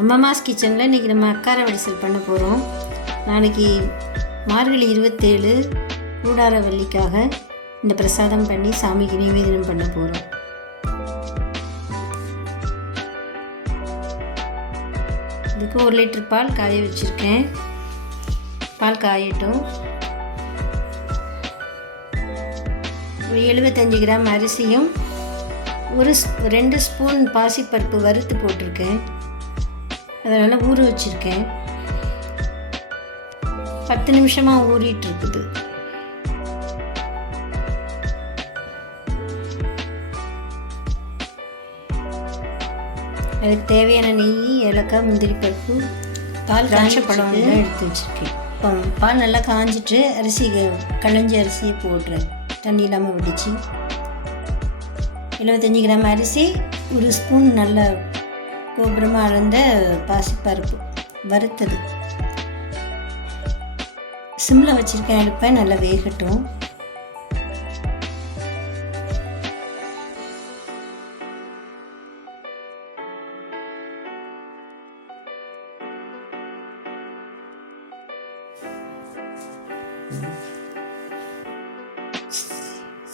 அம்மாஸ் கிச்சனில் இன்றைக்கி நம்ம அக்கார வடிசல் பண்ண போகிறோம். நாளைக்கு மார்கழி 27 கூடார வள்ளிக்காக இந்த பிரசாதம் பண்ணி சாமிக்கு நிவேதனம் பண்ண போகிறோம். இதுக்கு 1 லிட்டர் பால் காய வச்சுருக்கேன். பால் காயட்டும். ஒரு 75 கிராம் அரிசியும் 2 ஸ்பூன் பாசிப்பருப்பு வறுத்து போட்டிருக்கேன். அதனால் ஊற வச்சுருக்கேன். 10 நிமிஷமாக ஊறிட்டு இருக்குது. அதுக்கு தேவையான நெய், ஏலக்காய், முந்திரி பருப்பு, பால், காய்ச்ச பழம் எல்லாம் எடுத்து வச்சுருக்கேன். இப்போ பால் நல்லா காஞ்சிட்டு களைஞ்ச அரிசியை போடுறேன். தண்ணி இல்லாமல் வடித்து 75 கிராம் அரிசி, 1 ஸ்பூன் நல்ல கோபுரமாக அளந்த பாசிப்பருப்பு வறுத்தது. சிம்மில் வச்சுருக்கேன். அடுப்பை நல்லா வேகட்டும்.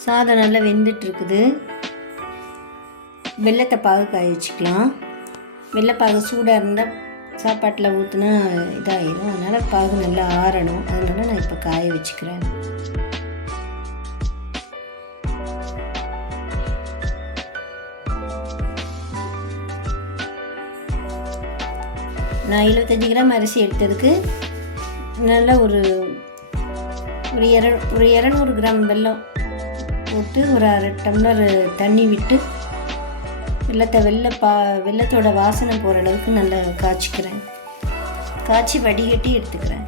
சாதம் நல்லா வெந்துட்டு இருக்குது. வெள்ளத்தை பாகு காய வச்சுக்கலாம். வெள்ளைப்பாகு சூடாக இருந்தால் சாப்பாட்டில் ஊற்றுனா இதாகிடும். அதனால் பாகு நல்லா ஆறணும். அதனால் நான் இப்போ காய வச்சுக்கிறேன். நான் 75 கிராம் அரிசி எடுத்ததுக்கு நல்லா ஒரு 200 கிராம் வெல்லம் போட்டு ஒரு 1/2 டம்ளர் தண்ணி விட்டு வெள்ளத்தோட வாசனை போகிற அளவுக்கு நல்லா காய்ச்சிக்கிறேன். காய்ச்சி வடிகட்டி எடுத்துக்கிறேன்.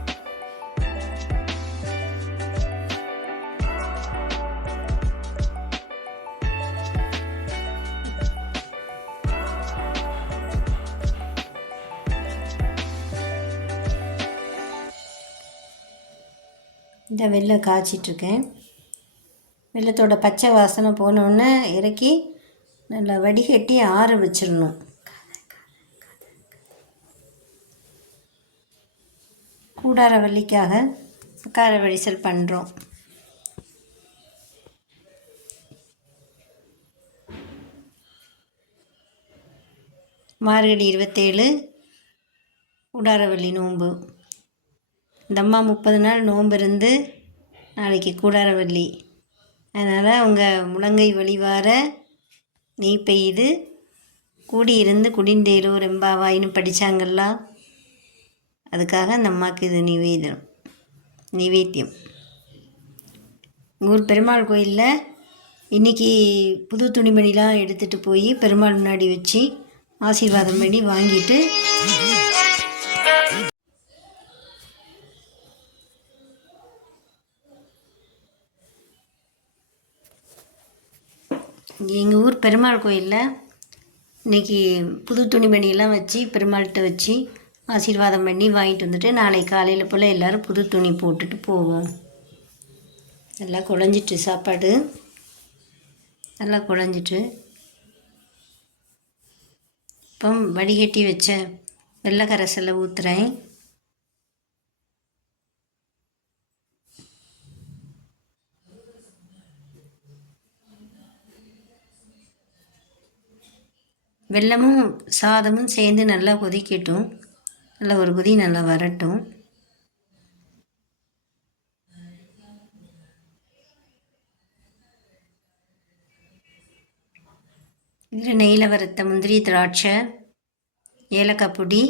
இந்த வெல்லம் காய்ச்சிட்ருக்கேன். வெள்ளத்தோட பச்சை வாசனை போனோடனே இறக்கி நல்லா வடிகட்டி ஆற வச்சிடணும். கூடார வள்ளிக்காக கார வடிசல் பண்ணுறோம். மார்கழி 27 கூடாரவள்ளி நோன்பு. இந்த அம்மா 30 நாள் நோன்பு இருந்து நாளைக்கு கூடாரவள்ளி. அதனால் அவங்க முழங்கை வழிவார நெய் பெய்து கூடியிருந்து குடிந்தேலோ ரெம்பாவாயின்னு படித்தாங்கல்ல. அதுக்காக அந்த அம்மாவுக்கு இது நிவேத்தியம். ஊர் பெருமாள் கோயிலில் இன்றைக்கி புது துணிமணிலாம் எடுத்துகிட்டு போய் பெருமாள் முன்னாடி வச்சு ஆசீர்வாதம் பண்ணி வாங்கிட்டு எங்கள் ஊர் பெருமாள் கோயிலில் இன்றைக்கி புது துணிமணியெல்லாம் வச்சு பெருமாள்கிட்ட வச்சு ஆசீர்வாதம் பண்ணி வாங்கிட்டு வந்துட்டு நாளைக்கு காலையில் போல் எல்லோரும் புது துணி போட்டுட்டு போவோம். நல்லா குழஞ்சிட்டு சாப்பாடு நல்லா குழஞ்சிட்டு இப்போ வடிகட்டி வச்ச வெள்ளை கரைசலை ஊற்றுறேன். வெல்லமும் சாதமும் சேர்ந்து நல்லா கொதிக்கட்டும். நல்லா ஒரு கொதி நல்லா வரட்டும். இதில் நெய்யில் வறுத்த முந்திரி, திராட்சை, ஏலக்காய் பொடி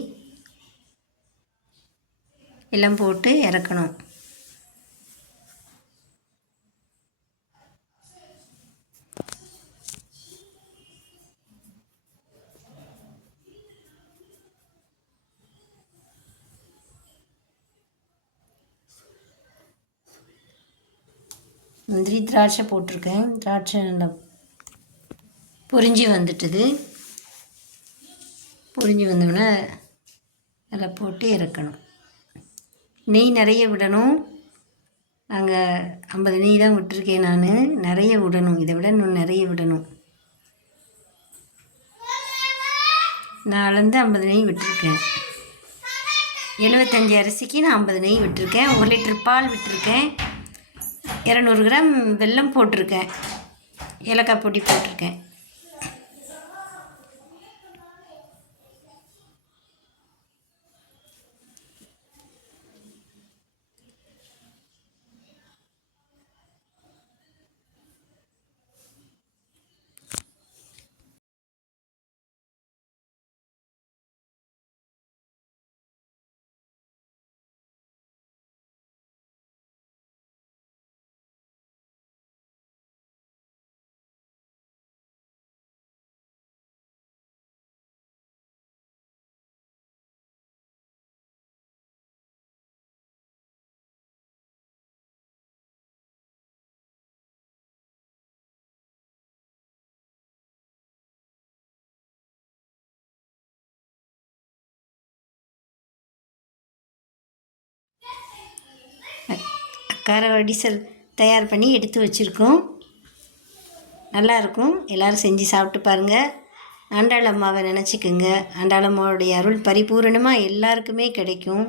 எல்லாம் போட்டு இறக்கணும். முந்திரி திராட்சை போட்டிருக்கேன். திராட்சை நல்லா பொரிஞ்சு வந்துட்டுது. பொரிஞ்சு வந்தோடனே நல்லா போட்டு இறக்கணும். நெய் நிறைய விடணும். நாங்கள் 50 நெய் தான் விட்டுருக்கேன். நான் நிறைய விடணும். இதை விட இன்னும் நிறைய விடணும். நான் அளந்து 50 நெய் விட்டுருக்கேன். 75 அரிசிக்கு நான் 50 நெய் விட்டுருக்கேன். 1 லிட்டர் பால் விட்டுருக்கேன். 200 கிராம் வெல்லம் போட்டிருக்கேன். ஏலக்காய் பொடி போட்டிருக்கேன். அக்கார வடிசல் தயார் பண்ணி எடுத்து வச்சுருக்கோம். நல்லாயிருக்கும். எல்லோரும் செஞ்சு சாப்பிட்டு பாருங்கள். ஆண்டாளம்மாவை நினச்சிக்குங்க. ஆண்டாளம்மாவுடைய அருள் பரிபூரணமாக எல்லாருக்குமே கிடைக்கும்.